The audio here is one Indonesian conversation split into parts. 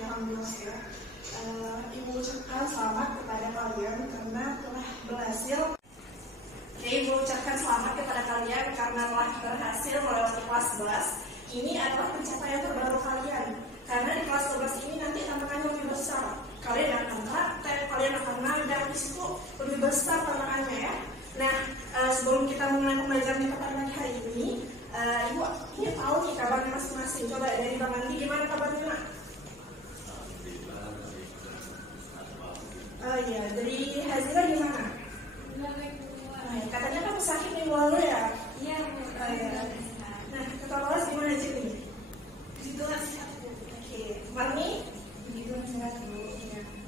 Alhamdulillah ya. Ibu ucapkan selamat kepada kalian karena telah berhasil. Ibu ucapkan selamat kepada kalian karena telah berhasil melewati kelas 11. Ini adalah pencapaian terbaru kalian. Karena di kelas 12 ini nanti tantangannya lebih besar. Kalian akan praktek, kalian akan magang, di situ lebih besar tantangannya ya. Nah, sebelum kita mulai pembelajaran kita pada pagi hari ini, Ibu ini tahu nih kabarnya masing-masing. Coba dari Bang Andi, gimana kabarnya nak? Oh iya, dari Hazila gimana? Katanya kamu sakit minggu lalu ya? Iya. Oh iya. Nah, ketua kelas gimana sih nih? Itu sehat. Oke, Marni? Begitu sehat Bu.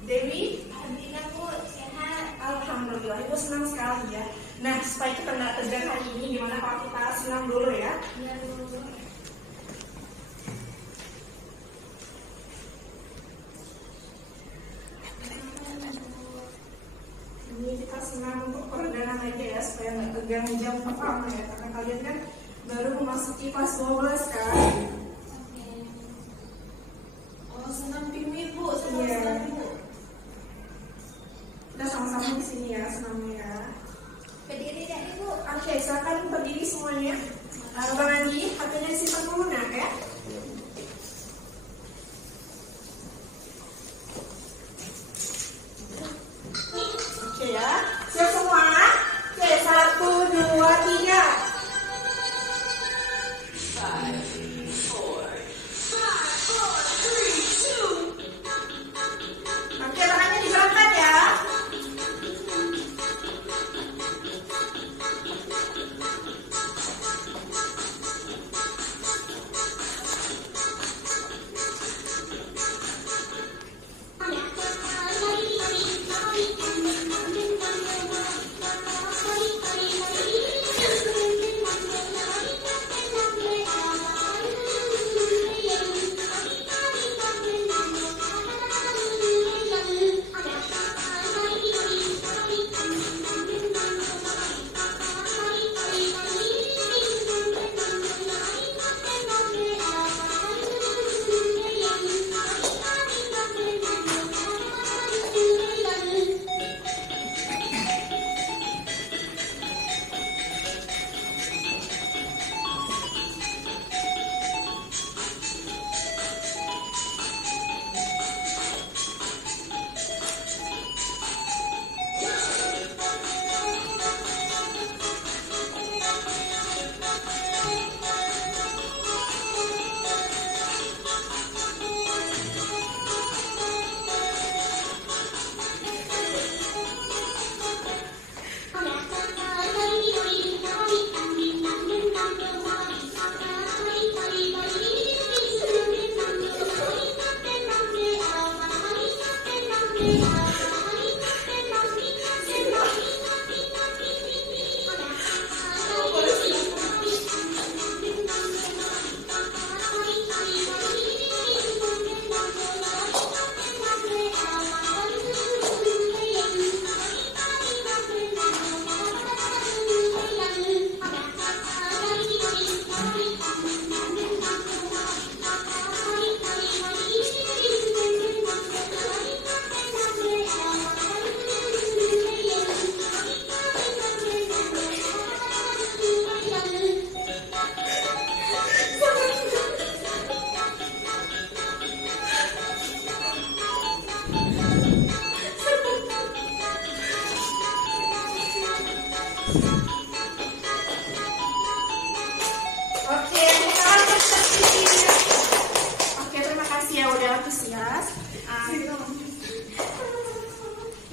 Dewi? Alhamdulillah Bu, sehat. Alhamdulillah, Ibu senang sekali ya. Nah, supaya kita nggak tegang hari ini, gimana kalau kita senam dulu ya? Iya Bu. Ini kita senam untuk peregangan aja ya, supaya nggak tegang jam pertama ya. Karena kalian kan baru memasuki kelas 12 kan? Oh, senam pinggir Bu, senam Bu. Kita sama-sama di sini ya, senamnya ya. Berdiri ya Ibu. Oke, silakan berdiri semuanya. Bang Andi, hatinya disimpan dulu nak ya. Oke ya, siap semua? Oke, 1, 2, 3. Oke, tangannya digerakkan ya.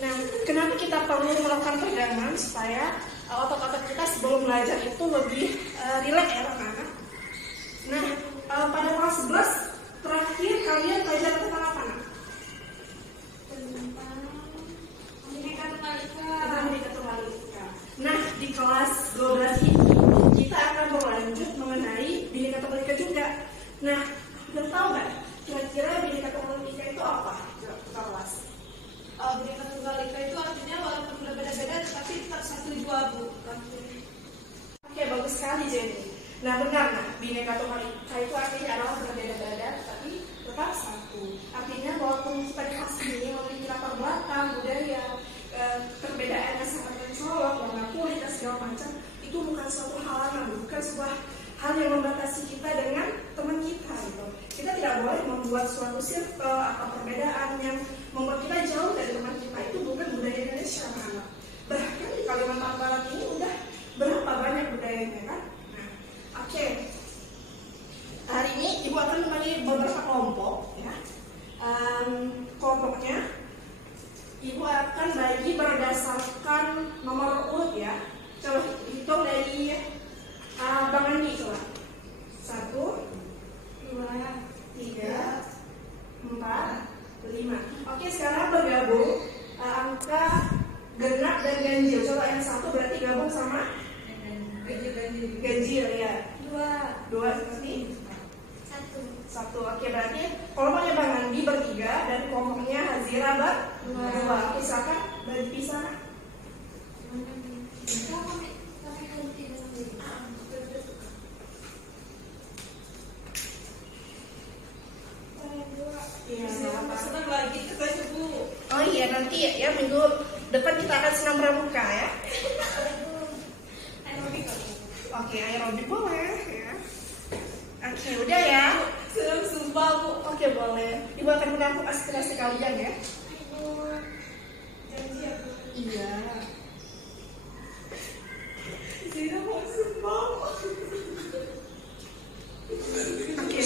Nah, kenapa kita perlu melakukan peregangan supaya otot-otot kita sebelum belajar itu lebih rileks ya anak-anak. Nah, pada kelas 11 terakhir kalian belajar tentang apa nak? Tentang Bhinneka Tunggal Ika. Nah, di kelas 12 ini kita akan berlanjut mengenai Bhinneka Tunggal Ika juga. Nah, udah tahu nggak kira-kira Bhinneka Tunggal Ika itu apa? Kelas. Bhinneka Tunggal Ika itu artinya walaupun berbeda-beda tetapi tetap satu jua Bu. Oke, bagus sekali Jenny. Nah benar, Bhinneka Tunggal Ika itu artinya adalah berbeda-beda tapi tetap tetap satu. Artinya walaupun kita di kelas ini memiliki latar belakang, budaya, perbedaannya sangat mencolok, warna kulit dan segala macam, itu bukan suatu halangan, bukan sebuah hal yang membatasi kita dengan teman kita gitu. Kita tidak boleh membuat suatu circle atau perbedaan yang membuat kita jauh dari teman kita. Itu bukan budaya Indonesia, anak. Bahkan di Kalimantan Barat ini udah berapa banyak budayanya kan? Nah, oke. Hari ini Ibu akan membagi beberapa kelompok ya. Kelompoknya Ibu akan bagi berdasarkan nomor urut ya. Coba hitung dari Bang Andi coba. 1, 2, 3, 4, 5. Oke, sekarang bergabung angka genap dan ganjil. Coba yang 1 berarti gabung sama ganjil ya. 2 seperti 1. Oke, berarti kelompoknya Bang Andi bertiga dan kelompoknya Hazira berdua. Oke, silakan berpisah. Senang lagi ketemu Bu. Oh iya, nanti ya minggu depan kita akan senam pramuka ya. Oke, aerobik boleh ya. Oke, udah ya. Senang sumpah Bu. Oke, boleh. Ibu akan menampung aspirasi kalian ya. Janji ya Bu. Iya. Zira mau sumpah. Oke.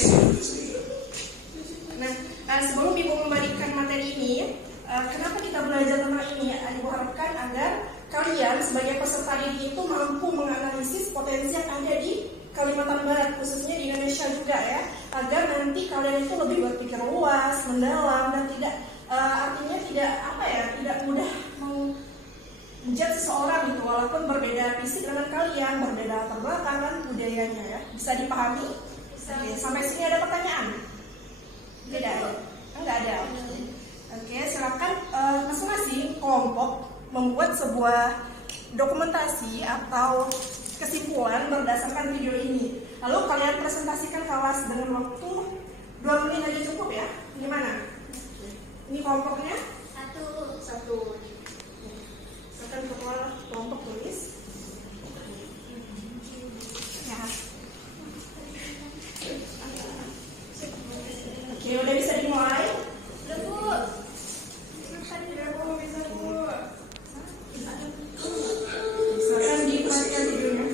Nah, sebelum Ibu memberikan materi ini, kenapa kita belajar tentang ini? Ibu harapkan agar kalian sebagai peserta didik itu mampu menganalisis potensi yang ada di Kalimantan Barat, khususnya di Indonesia juga ya, agar nanti kalian itu lebih berpikir luas, mendalam dan tidak artinya tidak mudah menjudge seseorang gitu, walaupun berbeda fisik dengan kalian, berbeda latar belakang dan budayanya ya. Bisa dipahami? Oke, sampai sini ada pertanyaan? Tidak ada? Enggak ada. Oke, silakan masing-masing kelompok membuat sebuah dokumentasi atau kesimpulan berdasarkan video ini. Lalu kalian presentasikan kelas dengan waktu 2 menit aja cukup ya. Gimana? Ini kelompoknya? 1. Silakan ketua kelompok tulis. Ya. Oke, udah bisa dimulai? Udah Bu. Bisa Bu. Silakan diperhatikan videonya.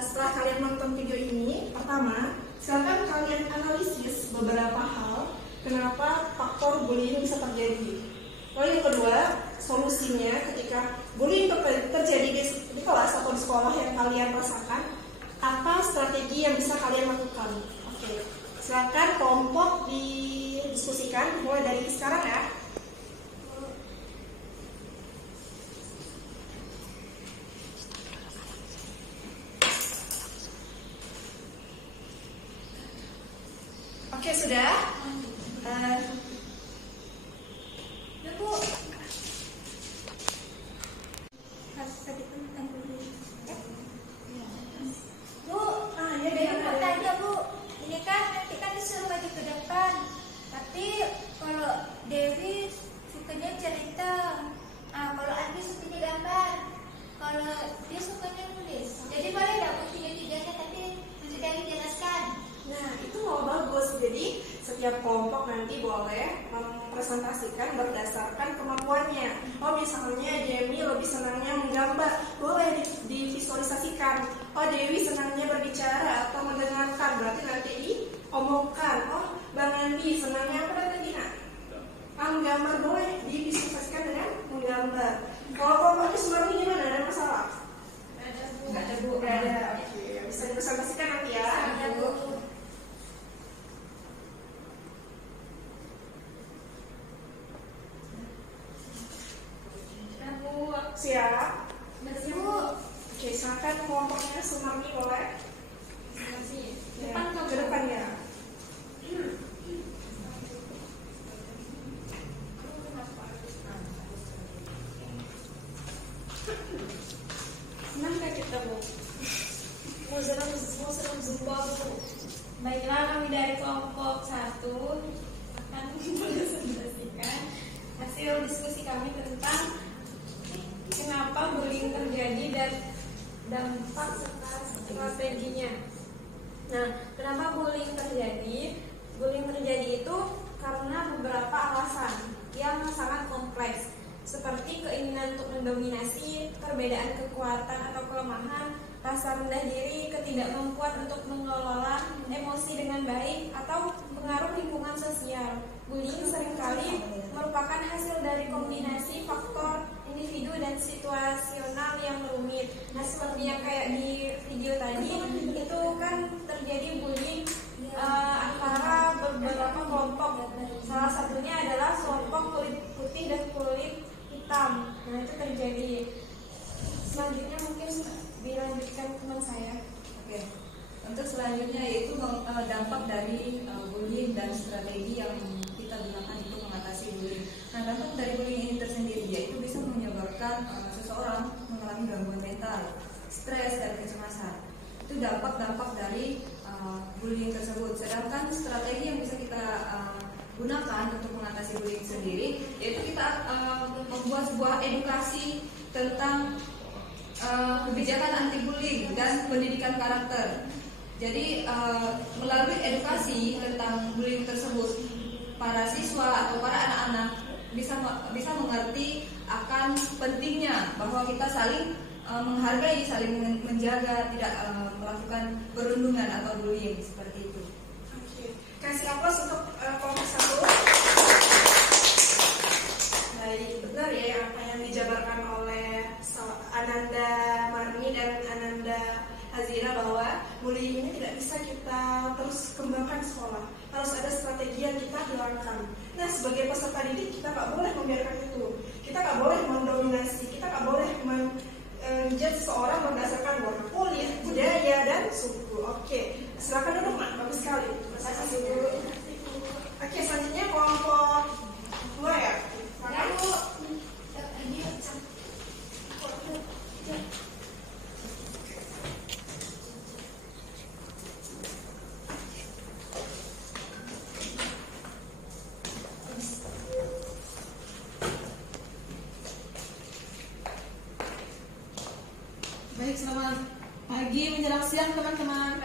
Setelah kalian nonton video ini, pertama, silakan kalian analisis beberapa hal kenapa faktor bullying bisa terjadi. Lalu yang kedua, solusinya ketika bullying terjadi di kelas atau di sekolah yang kalian rasakan, apa strategi yang bisa kalian lakukan? Oke, silakan kelompok didiskusikan mulai dari sekarang ya. Oke, sudah? Ya Bu. Bu, Ya saya mau tanya Bu. Ini kan nanti kan disuruh maju ke depan. Tapi kalau Dewi sukanya cerita, kalau Andi sukanya gambar, kalau dia sukanya nulis. Jadi boleh nggak Bu tiga-tiganya tapi nanti Dewi jelaskan. Nah, itu mau bagus. Jadi setiap kelompok nanti boleh merepresentasikan berdasarkan kemampuannya. Oh, misalnya Dewi lebih senangnya menggambar, boleh divisualisasikan. Oh, Dewi senangnya berbicara atau mendengarkan, berarti nanti diomongkan. Oh, Bang Andi senangnya apa tadi, Nak? Menggambar, boleh divisualisasikan dengan menggambar. Kalau kelompoknya Sumarni gimana? Ada masalah? Nggak ada, Bu. Nggak ada. Oke, bisa dipresentasikan nanti ya. Ada, Bu. Siap. Bu. Oke, silakan kelompoknya Sumarni boleh. Depan Ke depan ya. Kenapa kita, Bu? Mau serem zumba, Bu. Baiklah, kami dari kelompok 1 akan mempresentasikan hasil diskusi kami tentang kenapa bullying terjadi dan dampak serta strateginya. Nah, kenapa bullying terjadi? Bullying terjadi itu karena beberapa alasan yang sangat kompleks, seperti keinginan untuk mendominasi, perbedaan kekuatan atau kelemahan, rasa rendah diri, ketidakmampuan untuk mengelola emosi dengan baik, atau pengaruh lingkungan sosial. Bullying seringkali merupakan hasil dari kombinasi faktor individu dan situasional yang rumit. Nah, seperti yang kayak di video tadi, itu kan terjadi bullying antara beberapa kelompok. Salah satunya adalah kelompok kulit putih dan kulit hitam. Nah, itu terjadi. Selanjutnya mungkin dilanjutkan teman saya. Oke. Untuk selanjutnya yaitu dampak dari bullying dan strategi yang kita gunakan untuk mengatasi bullying. Nah, dampak dari bullying ini tersendiri yaitu bisa menyebabkan seseorang mengalami gangguan mental, stres dan kecemasan. Itu dampak-dampak dari bullying tersebut. Sedangkan strategi yang bisa kita gunakan untuk mengatasi bullying sendiri yaitu kita membuat sebuah edukasi tentang kebijakan anti bullying dan pendidikan karakter. Jadi melalui edukasi tentang bullying tersebut, para siswa atau para anak-anak bisa mengerti akan pentingnya bahwa kita saling menghargai, saling menjaga, tidak melakukan perundungan atau bullying seperti itu. Oke, kasih aplaus untuk kelompok 1. Baik, benar ya apa yang dijabarkan oleh Ananda Marni dan Ananda Hazira bahwa bullying ini tidak bisa kita terus kembangkan di sekolah. Harus ada strategi yang kita hilangkan. Nah, sebagai peserta didik kita nggak boleh membiarkan itu. Kita nggak boleh mendominasi. Kita nggak boleh menjudge seseorang berdasarkan warna kulit, budaya dan suku. Oke, silakan duduk, Mak. Bagus sekali. Terima kasih dulu. Oke, selanjutnya kelompok 2 ya. Maka baik, selamat pagi menjelang siang teman-teman.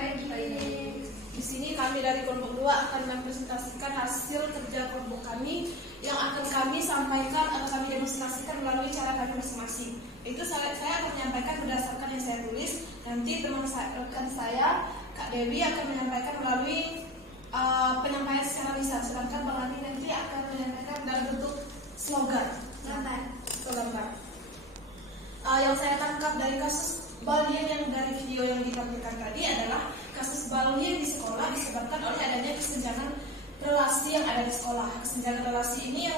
Di sini kami dari kelompok 2 akan mempresentasikan hasil kerja kelompok kami yang akan kami sampaikan atau kami demonstrasikan melalui cara kami masing-masing. Itu saya akan menyampaikan berdasarkan yang saya tulis. Nanti rekan saya, Kak Dewi, akan menyampaikan melalui penyampaian secara lisan. Sedangkan Bang Andi nanti akan menyampaikan dalam bentuk slogan. Gambar. Yang saya tangkap dari kasus bullying yang dari video yang ditampilkan tadi adalah kasus bullying di sekolah disebabkan oleh adanya kesenjangan relasi yang ada di sekolah. Kesenjangan relasi ini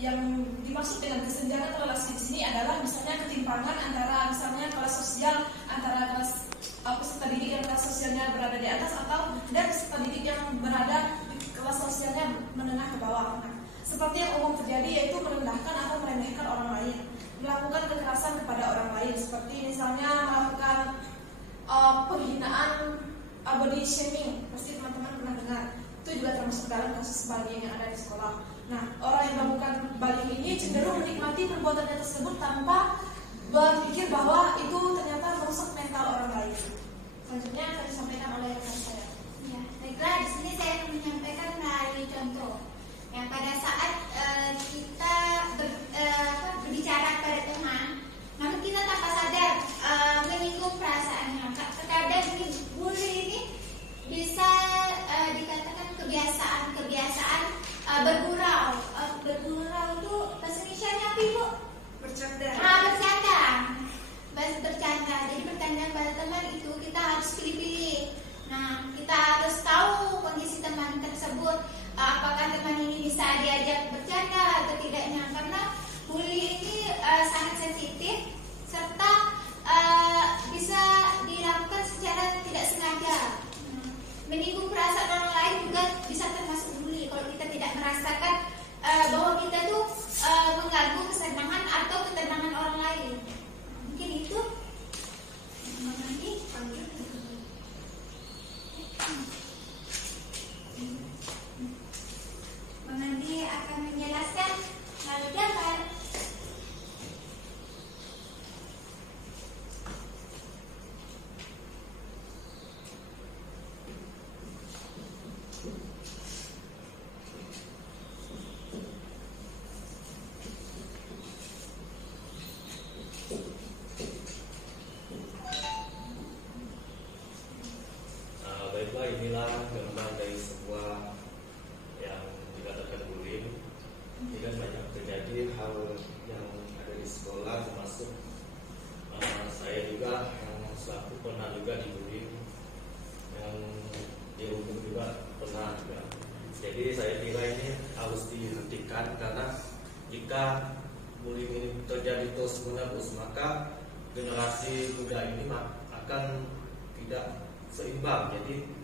yang dimaksud dengan kesenjangan relasi di sini adalah misalnya ketimpangan antara misalnya kelas sosial antara kelas peserta didik yang kelas sosialnya berada di atas atau dan peserta didik yang berada di kelas sosialnya menengah ke bawah. Nah, seperti yang umum terjadi yaitu merendahkan atau meremehkan orang lain, melakukan kekerasan kepada orang lain, seperti misalnya melakukan penghinaan, body shaming, pasti teman-teman pernah dengar. Itu juga termasuk dalam kasus bullying yang ada di sekolah. Nah, orang yang melakukan bullying ini cenderung menikmati perbuatannya tersebut tanpa berpikir bahwa itu ternyata merusak mental orang lain. Selanjutnya akan disampaikan oleh rekan saya. Ya, baiklah, di sini saya akan menyampaikan melalui contoh. Yang pada saat bergurau. Bergurau itu bahasa Indonesia-nya apa Ibu? Bercanda. Bercanda. Bahasa bercanda. Jadi bercanda pada teman itu kita harus pilih-pilih. Nah, kita harus tahu kondisi teman tersebut, apakah teman ini bisa diajak bercanda atau tidaknya, karena bully ini sangat sensitif serta bisa dilakukan secara tidak sengaja. Menyinggung perasaan orang lain juga bisa termasuk bully kalau kita tidak merasakan bahwa kita tuh mengganggu kesenangan atau ketenangan orang lain. Mungkin itu. Lanjut. Bang Andi akan menjelaskan hal gambar. Baiklah, inilah gambar dari sebuah yang dikatakan bullying. Ini kan banyak terjadi hal yang ada di sekolah, termasuk saya juga yang selaku pernah juga dibullying, yang dihukum juga pernah juga. Jadi saya kira ini harus dihentikan, karena jika bullying ini terjadi terus menerus, maka generasi muda ini akan tidak seimbang. Jadi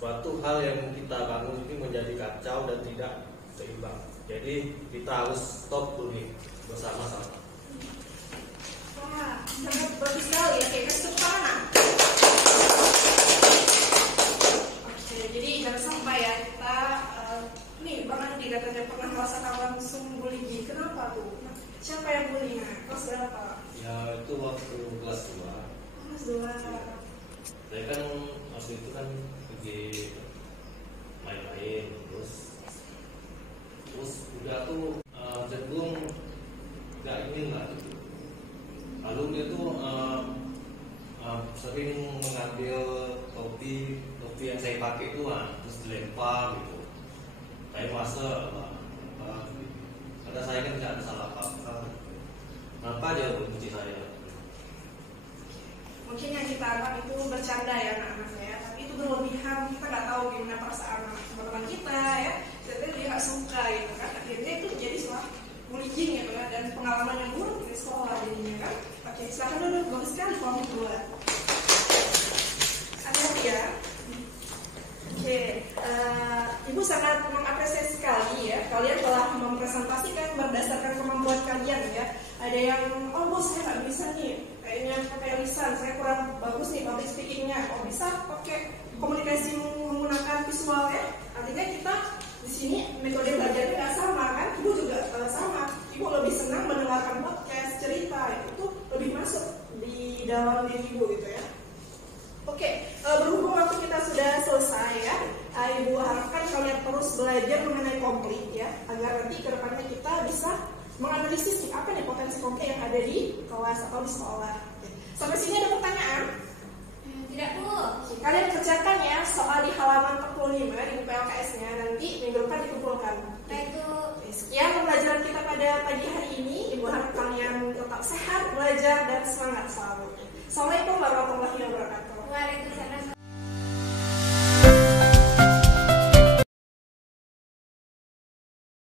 suatu hal yang kita bangun ini menjadi kacau dan tidak seimbang. Jadi kita harus stop bullying bersama-sama. Wah, sangat bagus sekali ya, kayak kesempatan. Oke, jadi jangan sampai ya kita nih Bang Andi katanya pernah merasakan langsung bullying. Kenapa tuh? Siapa yang bullying? Kelas berapa? Ya itu waktu kelas 2. Kelas 2. Saya kan waktu itu kan pergi main-main, terus udah tuh cenderung nggak ingin lah gitu. Lalu dia tuh sering mengambil topi yang saya pakai itu terus dilempar gitu. Saya merasa kata saya kan tidak ada salah apa-apa. Kenapa dia benci saya? Mungkin yang kita anggap itu bercanda ya anak-anaknya ya, tapi itu berlebihan. Kita nggak tahu gimana perasaan teman-teman kita ya. Jadi dia nggak suka gitu kan. Akhirnya itu jadi salah bullying gitu kan, dan pengalaman yang buruk di sekolah jadinya kan. Oke, silakan dulu, bagus sekali kelompok 2. Hati-hati ya. Oke, Ibu sangat mengapresiasi sekali ya, kalian telah mempresentasikan berdasarkan kemampuan kalian ya. Ada yang, oh bos saya nggak bisa nih, kayaknya pakai lisan, saya kurang bagus nih public speakingnya. Oh bisa pakai komunikasi menggunakan visual ya. Artinya kita di sini metode belajarnya nggak sama kan? Ibu juga sama. Ibu lebih senang mendengarkan podcast, cerita, itu lebih masuk di dalam diri ibu gitu ya. Oke, berhubung waktu kita sudah selesai ya, Ibu harapkan kalian terus belajar mengenai konflik ya, agar nanti ke depannya kita bisa menganalisis nih, apa nih potensi konflik yang ada di kelas atau di sekolah. Sampai sini ada pertanyaan? Tidak Bu. Kalian kerjakan ya soal di halaman 45 di buku LKS-nya, nanti minggu depan dikumpulkan. Baik Bu. Sekian pembelajaran kita pada pagi hari ini. Ibu harap kalian tetap sehat, belajar, dan semangat selalu. Assalamualaikum warahmatullahi wabarakatuh.